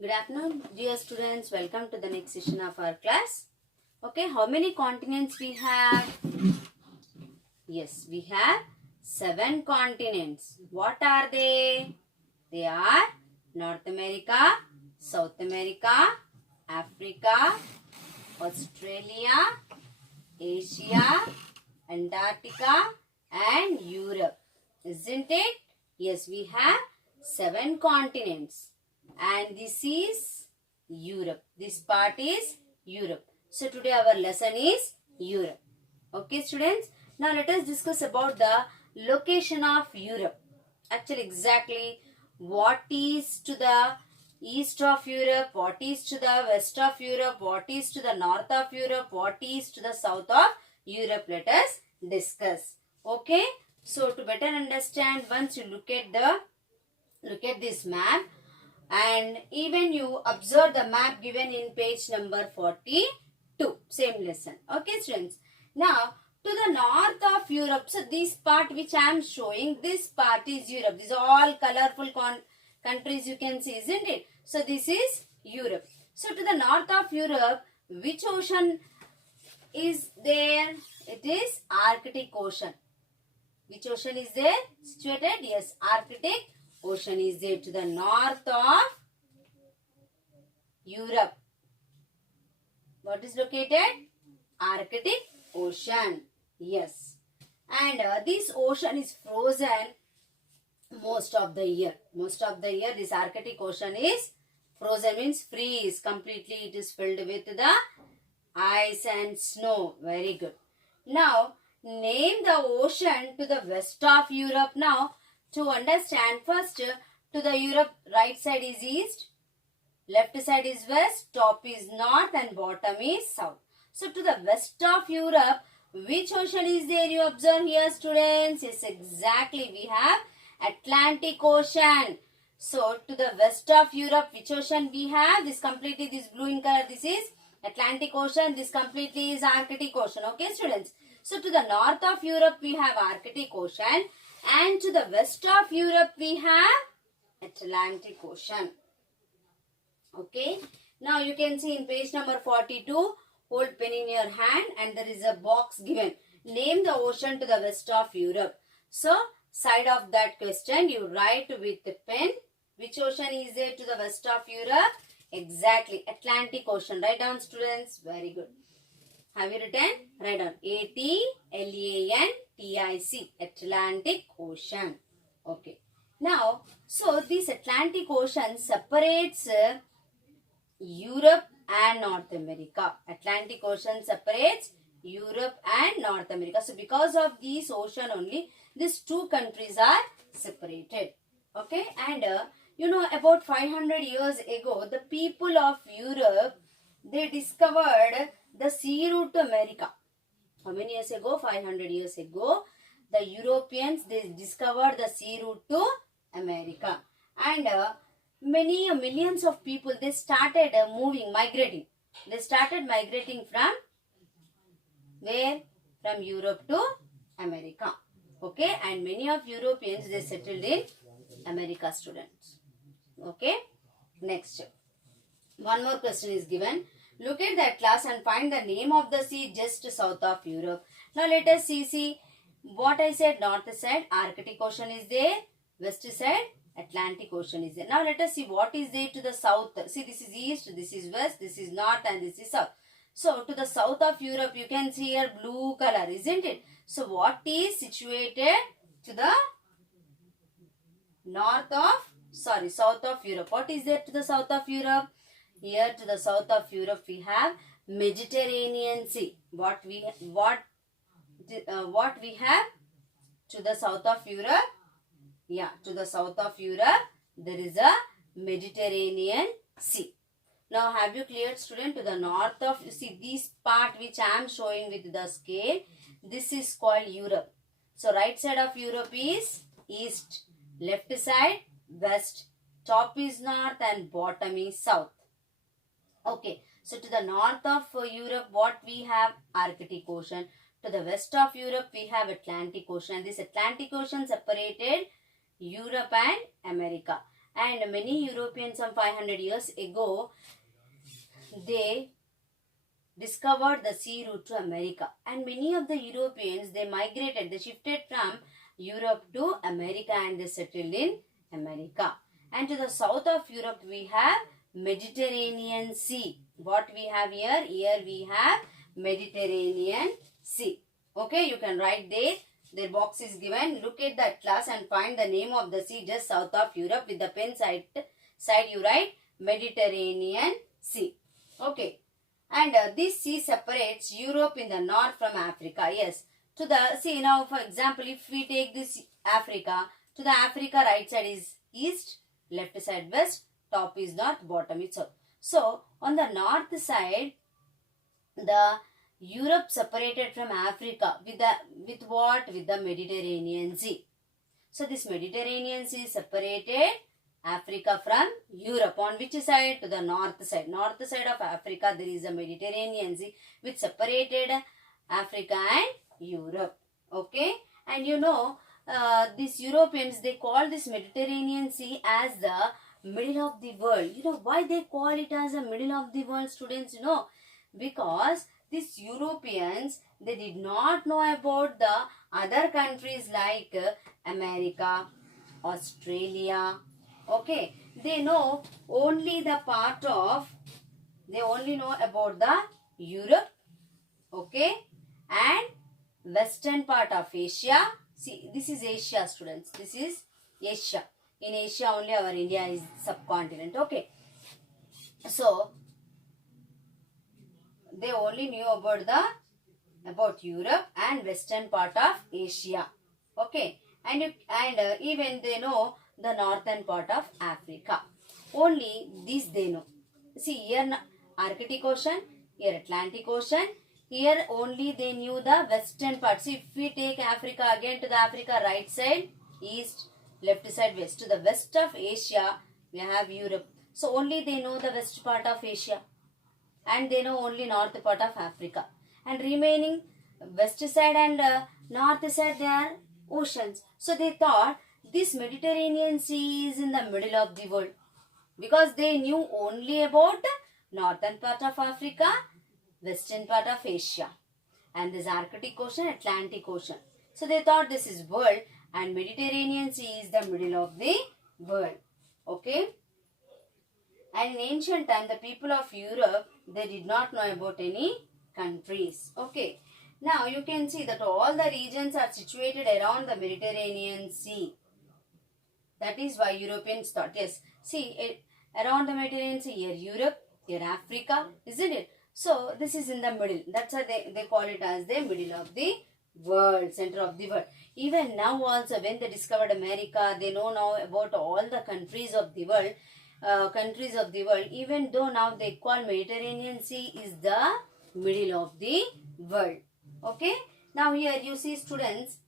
Good afternoon, dear students. Welcome to the next session of our class. Okay, how many continents we have? Yes, we have 7 continents. What are they? They are North America, South America, Africa, Australia, Asia, Antarctica, and Europe. Isn't it? Yes, we have 7 continents. And this is Europe. This part is Europe. So today our lesson is Europe. Okay, students. Now let us discuss about the location of Europe. Actually, exactly what is to the east of Europe, what is to the west of Europe, what is to the north of Europe, what is to the south of Europe. Let us discuss. Okay. So to better understand, once you look at this map, and even you observe the map given in page number 42, same lesson. Okay, students. Now, to the north of Europe, so this part which I am showing, this part is Europe. These are all colorful countries you can see, isn't it? So, this is Europe. So, to the north of Europe, which ocean is there? It is Arctic Ocean. Which ocean is there situated? Yes, Arctic Ocean is there to the north of Europe. What is located? Arctic Ocean. Yes. And this ocean is frozen most of the year. Most of the year this Arctic Ocean is frozen, means freeze completely. It is filled with the ice and snow. Very good. Now, name the ocean to the west of Europe. Now, to understand, first to the Europe, right side is east, left side is west, top is north and bottom is south. So to the west of Europe, which ocean is there? You observe here, students. Yes, exactly. We have Atlantic Ocean. So to the west of Europe, which ocean we have? This completely, this blue in color, this is Atlantic Ocean. This completely is Arctic Ocean. Okay, students. So to the north of Europe, we have Arctic Ocean. And to the west of Europe, we have Atlantic Ocean. Okay. Now you can see in page number 42, hold pen in your hand and there is a box given. Name the ocean to the west of Europe. So, side of that question, you write with the pen. Which ocean is there to the west of Europe? Exactly. Atlantic Ocean. Write down, students. Very good. Have you written? Write down. Atlantic. Atlantic Ocean. Okay. Now, so this Atlantic Ocean separates Europe and North America. Atlantic Ocean separates Europe and North America. So, because of this ocean only, these two countries are separated. Okay. And you know, about 500 years ago, the people of Europe, they discovered the sea route to America. How many years ago? 500 years ago, the Europeans, they discovered the sea route to America. And millions of people, they started migrating. They started migrating from where? From Europe to America. Okay. And many of Europeans, they settled in America, students. Okay. Next. One more question is given. Look at the atlas and find the name of the sea just south of Europe. Now let us see what I said. North side, Arctic Ocean is there. West side, Atlantic Ocean is there. Now let us see what is there to the south. See, this is east, this is west, this is north and this is south. So to the south of Europe, you can see here blue color, isn't it? So what is situated to the south of Europe? What is there to the south of Europe? Here to the south of Europe, we have Mediterranean Sea. What we have to the south of Europe? Yeah, to the south of Europe, there is a Mediterranean Sea. Now, have you cleared, student? To the north of, you see this part which I am showing with the scale, this is called Europe. So, right side of Europe is east, left side west, top is north and bottom is south. Okay, so to the north of Europe, what we have? Arctic Ocean. To the west of Europe, we have Atlantic Ocean. This Atlantic Ocean separated Europe and America. and many Europeans some 500 years ago, they discovered the sea route to America, and many of the Europeans, they migrated, they shifted from Europe to America and they settled in America. And to the south of Europe we have Mediterranean Sea. What we have here? Here we have Mediterranean Sea. Okay, you can write there. The box is given. Look at that class and find the name of the sea just south of Europe. With the pen side you write Mediterranean Sea. Okay. And this sea separates Europe in the north from Africa. Yes. To the, see now for example, if we take this Africa, to the Africa right side is east, left side west, top is north, bottom is south. So on the north side, the Europe separated from Africa with what? With the Mediterranean Sea. So this Mediterranean Sea separated Africa from Europe. On which side? To the north side. North side of Africa there is a Mediterranean Sea which separated Africa and Europe. Okay. And you know, these Europeans, they call this Mediterranean Sea as the middle of the world. You know why they call it as the middle of the world, students? You know, because these Europeans, they did not know about the other countries like America, Australia. Okay, they know only the part of, they only know about the Europe, okay, and western part of Asia. See, this is Asia, students. This is Asia. In Asia only our India is subcontinent. Okay, so they only knew about Europe and western part of Asia. Okay, and even they know the northern part of Africa. Only this they know. See here Arctic Ocean, here Atlantic Ocean. Here only they knew the western part. See, if we take Africa again, to the Africa right side east, left side west. To the west of Asia we have Europe. So only they know the west part of Asia, and they know only north part of Africa, and remaining west side and north side they are oceans. So they thought this Mediterranean Sea is in the middle of the world, because they knew only about northern part of Africa, western part of Asia, and this Arctic Ocean, Atlantic Ocean. So they thought this is world and Mediterranean Sea is the middle of the world. Okay. And in ancient time, the people of Europe, they did not know about any countries. Okay. Now you can see that all the regions are situated around the Mediterranean Sea. That is why Europeans thought, yes, see, around the Mediterranean Sea, here Europe, here Africa, isn't it? So this is in the middle. That's why they call it as the middle of the world, center of the world. Even now also, when they discovered America, they know now about all the countries of the world. Even though now they call Mediterranean Sea is the middle of the world. Okay. Now here you see, students,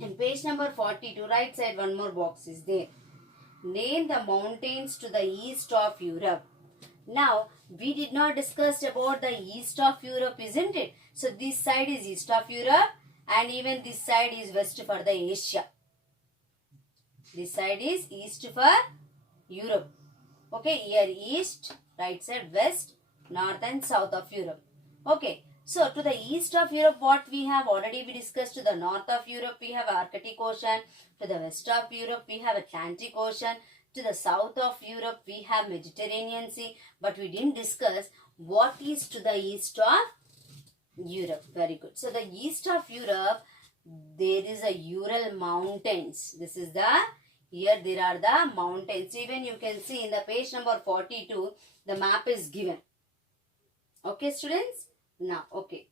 in page number 42, right side one more box is there. Name the mountains to the east of Europe. Now we did not discuss about the east of Europe, isn't it? So this side is east of Europe, and even this side is west for the Asia. This side is east for Europe. Okay, here east, right side west, north and south of Europe. Okay, so to the east of Europe, what we have already we discussed. To the north of Europe we have Arctic Ocean. To the west of Europe we have Atlantic Ocean. To the south of Europe we have Mediterranean Sea. But we didn't discuss what is to the east of Europe. Very good. So the east of Europe, there is a Ural Mountains. This is the, here there are the mountains. Even you can see in the page number 42, the map is given. Okay, students? Now, okay.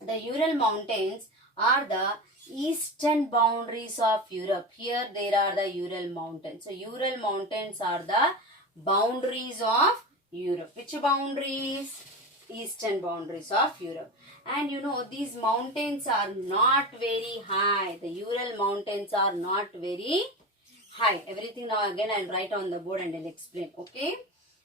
The Ural Mountains are the eastern boundaries of Europe. Here there are the Ural Mountains. So Ural Mountains are the boundaries of Europe. Which boundaries? Eastern boundaries of Europe. And you know, these mountains are not very high. The Ural Mountains are not very high. Everything now again I'll write on the board and I'll explain. Okay.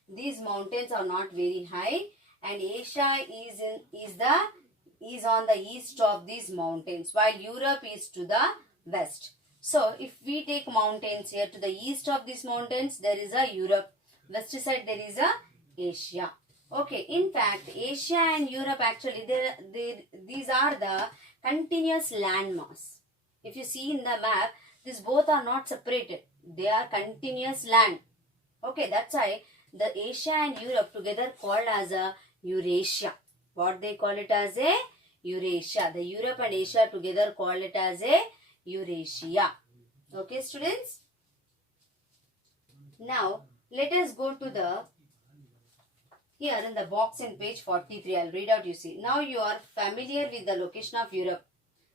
These mountains are not very high, and Asia is on the east of these mountains, while Europe is to the west. So if we take mountains here, to the east of these mountains there is a Europe, west side there is a Asia. Okay, in fact Asia and Europe actually these are the continuous landmass. If you see in the map, these both are not separated, they are continuous land. Okay, that's why the Asia and Europe together called as a Eurasia. What they call it as a Eurasia. The Europe and Asia together call it as a Eurasia. Okay, students. Now, let us go to the, here in the box in page 43. I'll read out, you see. Now you are familiar with the location of Europe,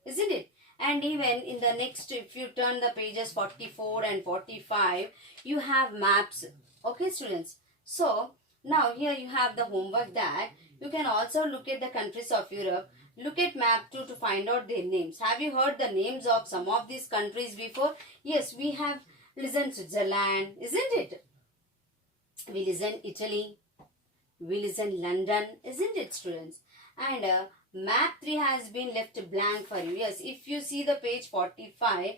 isn't it? And even in the next, if you turn the pages 44 and 45, you have maps. Okay, students. So, now here you have the homework that you can also look at the countries of Europe. Look at map 2 to find out their names. Have you heard the names of some of these countries before? Yes, we have listened Switzerland, isn't it? We listen Italy. We listen London, isn't it, students? And map 3 has been left blank for you. Yes, if you see the page 45,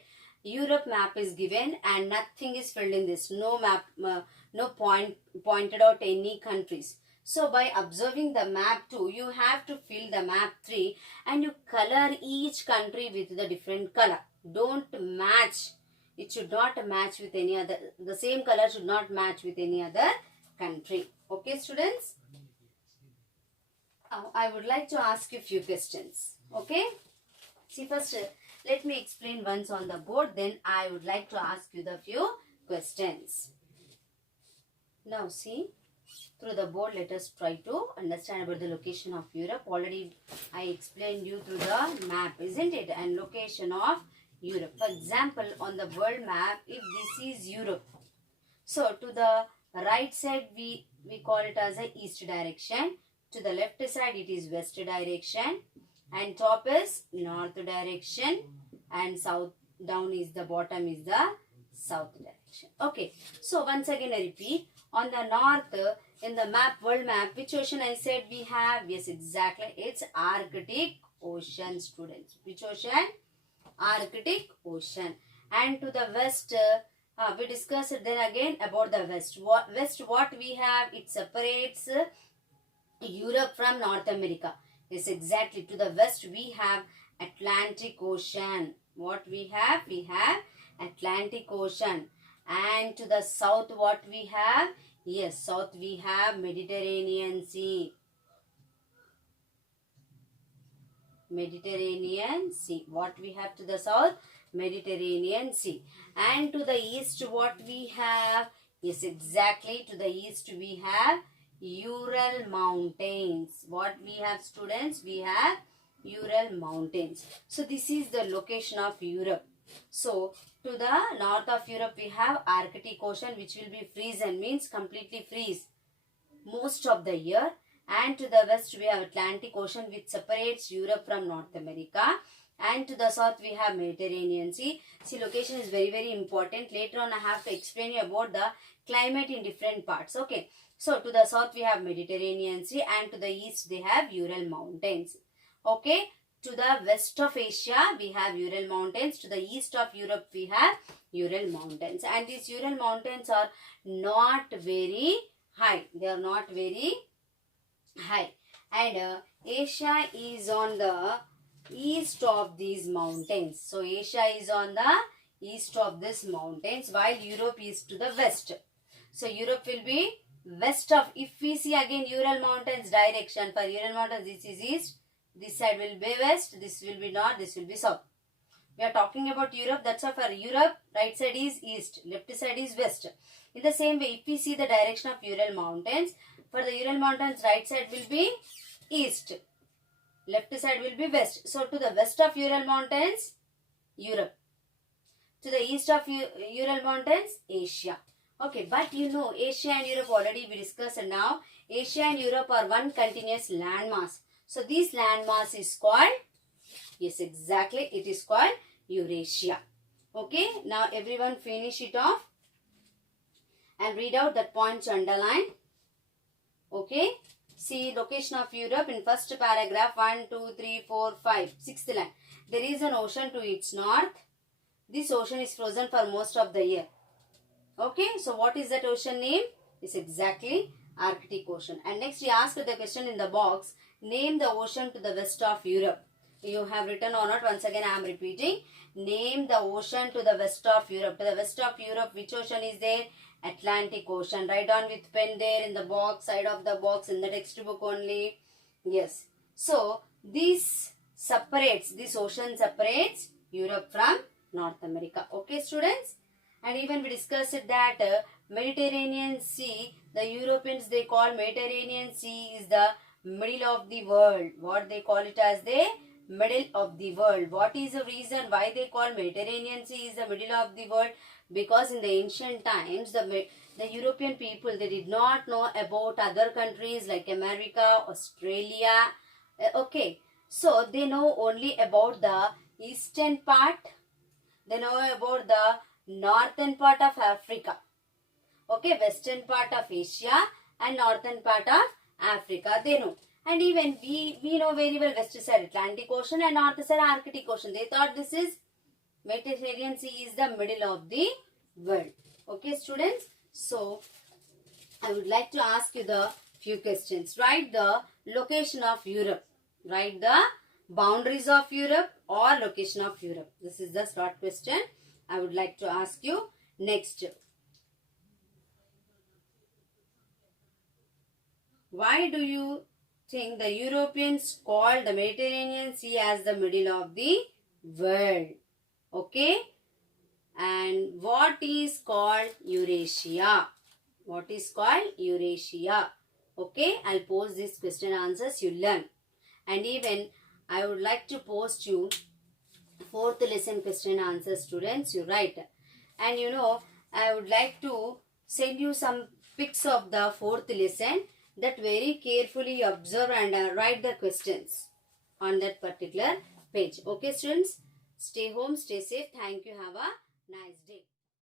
Europe map is given and nothing is filled in this. No map, no pointed out any countries. So by observing the map 2, you have to fill the map 3 and you color each country with the different color. Don't match. It should not match with any other. The same color should not match with any other country. Okay, students? Now, I would like to ask you a few questions. Okay? See, first, let me explain once on the board. Then I would like to ask you the few questions. Now, see, through the board, let us try to understand about the location of Europe. Already, I explained you through the map, isn't it? And location of Europe. For example, on the world map, if this is Europe, so to the right side, we call it as a east direction. To the left side, it is west direction. And top is north direction. And south, down is the bottom is the south direction. Okay. So, once again, I repeat. On the north, in the map, world map, which ocean I said we have? Yes, exactly. It's Arctic Ocean, students. Which ocean? Arctic Ocean. And to the west, we discussed then again about the west. What we have? It separates Europe from North America. Yes, exactly. To the west, we have Atlantic Ocean. What we have? We have Atlantic Ocean. And to the south, what we have? Yes, south we have Mediterranean Sea. Mediterranean Sea. What we have to the south? Mediterranean Sea. And to the east, what we have? Yes, exactly. To the east, we have Ural Mountains. What we have, students? We have Ural Mountains. So, this is the location of Europe. So, to the north of Europe, we have Arctic Ocean, which will be frozen, means completely freeze most of the year. And to the west, we have Atlantic Ocean, which separates Europe from North America. And to the south, we have Mediterranean Sea. See, location is very, very important. Later on, I have to explain you about the climate in different parts. Okay. So, to the south, we have Mediterranean Sea. And to the east, they have Ural Mountains. Okay. To the west of Asia, we have Ural Mountains. To the east of Europe, we have Ural Mountains. And these Ural Mountains are not very high. They are not very high. And Asia is on the east of these mountains. So, Asia is on the east of these mountains, while Europe is to the west. So, Europe will be west of, if we see again Ural Mountains direction, for Ural Mountains, this is east. This side will be west, this will be north, this will be south. We are talking about Europe, that's why for Europe, right side is east, left side is west. In the same way, if we see the direction of Ural Mountains, for the Ural Mountains, right side will be east, left side will be west. So, to the west of Ural Mountains, Europe. To the east of Ural Mountains, Asia. Okay, but you know, Asia and Europe already we discussed, and now Asia and Europe are one continuous landmass. So, this landmass is called, yes, exactly, it is called Eurasia. Okay, now everyone finish it off and read out that points underlined. Okay, see location of Europe in first paragraph 1, 2, 3, 4, 5, 6th line. There is an ocean to its north. this ocean is frozen for most of the year. Okay, so what is that ocean name? It's exactly Arctic Ocean. And next we asked the question in the box, name the ocean to the west of Europe. You have written or not? Once again I am repeating. Name the ocean to the west of Europe. To the west of Europe, which ocean is there? Atlantic Ocean. Write down with pen there in the box, side of the box, in the textbook only. Yes. So this ocean separates Europe from North America. Okay, students? And even we discussed that Mediterranean Sea, the Europeans, they call Mediterranean Sea is the middle of the world. What they call it as the middle of the world. What is the reason why they call Mediterranean Sea is the middle of the world? Because in the ancient times, the European people, they did not know about other countries like America, Australia. Okay, so they know only about the eastern part. They know about the northern part of Africa. Okay, western part of Asia and northern part of Africa, they know. And even we know very well west side Atlantic Ocean and north side Arctic Ocean. They thought this is Mediterranean Sea is the middle of the world. Okay, students. So, I would like to ask you the few questions. Write the location of Europe. Write the boundaries of Europe or location of Europe. This is the short question I would like to ask you. Next. Why do you think the Europeans called the Mediterranean Sea as the middle of the world? Okay. And what is called Eurasia? What is called Eurasia? Okay. I'll post this question answers, you learn. And even I would like to post you 4th lesson question answer, students. You write. And you know, I would like to send you some pics of the 4th lesson, that very carefully observe and write the questions on that particular page. Okay, students, stay home, stay safe. Thank you. Have a nice day.